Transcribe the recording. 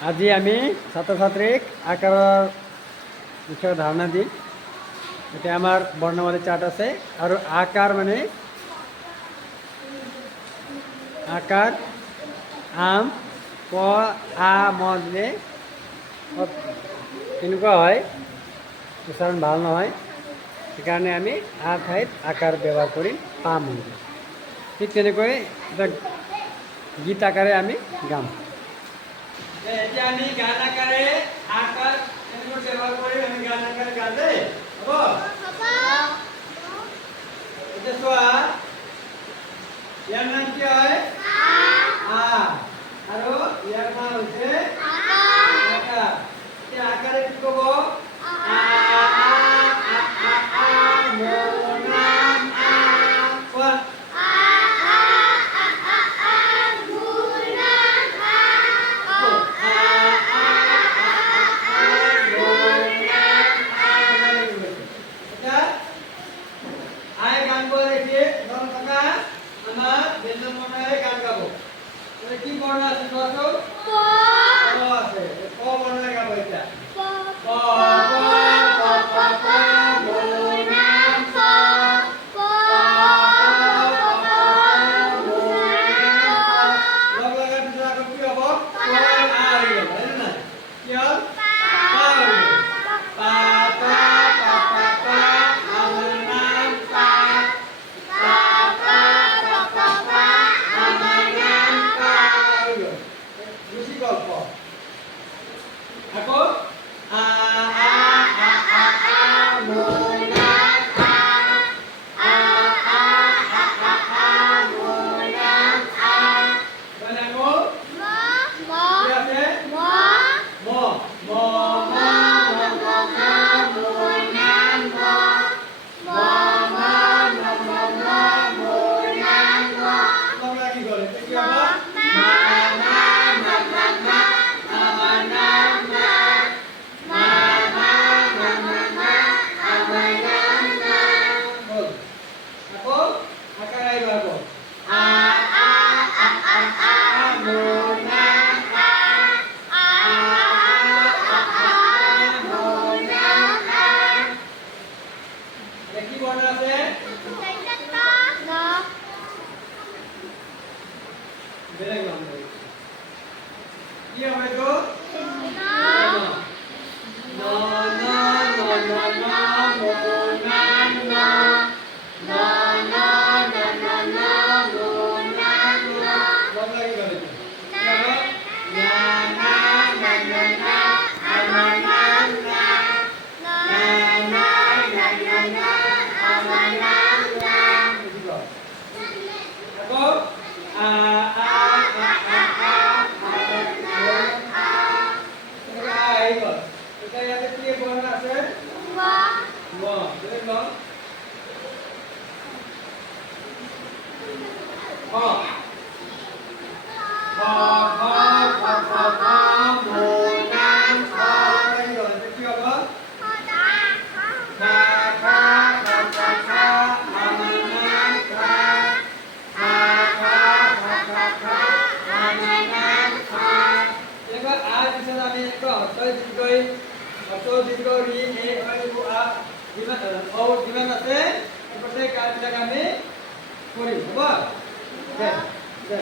আজি আমি ছাত্ৰ ছাত্ৰীক আকাৰৰ বিষয়ে ধাৰণা দিম। এতিয়া আমাৰ বৰ্ণমালী চাৰ্ট আছে আৰু আকাৰ মানে আকাৰ আম ক আ ম দিলে কেনেকুৱা হয়, উচ্চাৰণ ভাল নহয়, সেইকাৰণে আমি আ ঠাইত আকাৰ ব্যৱহাৰ কৰিম পাম। ঠিক তেনেকৈ এটা গীত আকাৰে আমি গাম। এতিয়া আমি গান আকাৰে আকাৰ কেনেকৈ ব্যৱহাৰ কৰিম, আমি গান আকাৰে গাম দেই, হ'ব? এতিয়া চোৱা, ইয়াৰ নাম কি হয়? আ। আৰু ইয়াৰ নাম হৈছে আকাৰ। এতিয়া আকাৰে কি ক'ব? আ আ আ আ আ মোৰ নাম আ। কোৱা। কি বৰ্ণ আছে চোৱাচোন? ক আছে। ক বৰ্ণৰে গাব এতিয়া। ক মোৰ নাম ক। লগ লগাৰ পিছত আকৌ কি হ'ব? ক আ হৈ গ'ল, হয় নে নাই? কি হ'ল? পা হৈ গ'ল। পা পা পা পা পা আমাৰ নাম পা। পা পা পা পা পা আমাৰ নাম পা হৈ গ'ল। গুচি গ'ল ক। আকৌ আ আ আ আ আ মোৰ নাম আ। আ আ আ আ আ মোৰ নাম আ। মানে আকৌ কি আছে? ম ম ম ম ম মোৰ নাম ম। ম ম ম ম ম মোৰ নাম ম। লগ লাগি গ'ল। এতিয়া কি হ'ব? মা মা মা মা মা আমাৰ নাম মা। মা মা মা মা মা আমাৰ নাম মা। হ'ল। আকৌ আকাৰ আহিব আকৌ। আ আ আ আ আ মোৰ নাম আ। আ আ আ আ আ মোৰ নাম আ। এতিয়া কি বৰ্ণ আছে? বেলেগ বৰ্ণ। কি হ'ব এইটো? ন ন ন ন ন মোৰ নাম ন। ন ন ন ন ন মোৰ নাম ন। লগ লাগি গ'ল এইটো। কি হ'ব? না না না না না আমাৰ নাম না। না না না না না আমাৰ নাম না। বুজি গ'ল? আকৌ আ আ আ আ আ আমাৰ নাম আ। এনেকৈ আ আহি গ'ল। এতিয়া ইয়াতে কি বৰ্ণ আছে? ম। বেলেগ ন? খ। খ খ খ খ খ মোৰ নাম খ। লাগি গ'ল। এতিয়া কি হ'ব? খা খা খা খা খা আমাৰ নাম খা। খা খা খা খা খা আমাৰ নাম খা। এনেকৈ আৰ পিছত আমি এনেকৈ হ্ৰস্বই দীৰ্ঘ ঋ এ ঐ ও আ যিমান আছে, প্ৰত্যেক কাৰবিলাক আমি কৰিম, হ'ব? দে দে।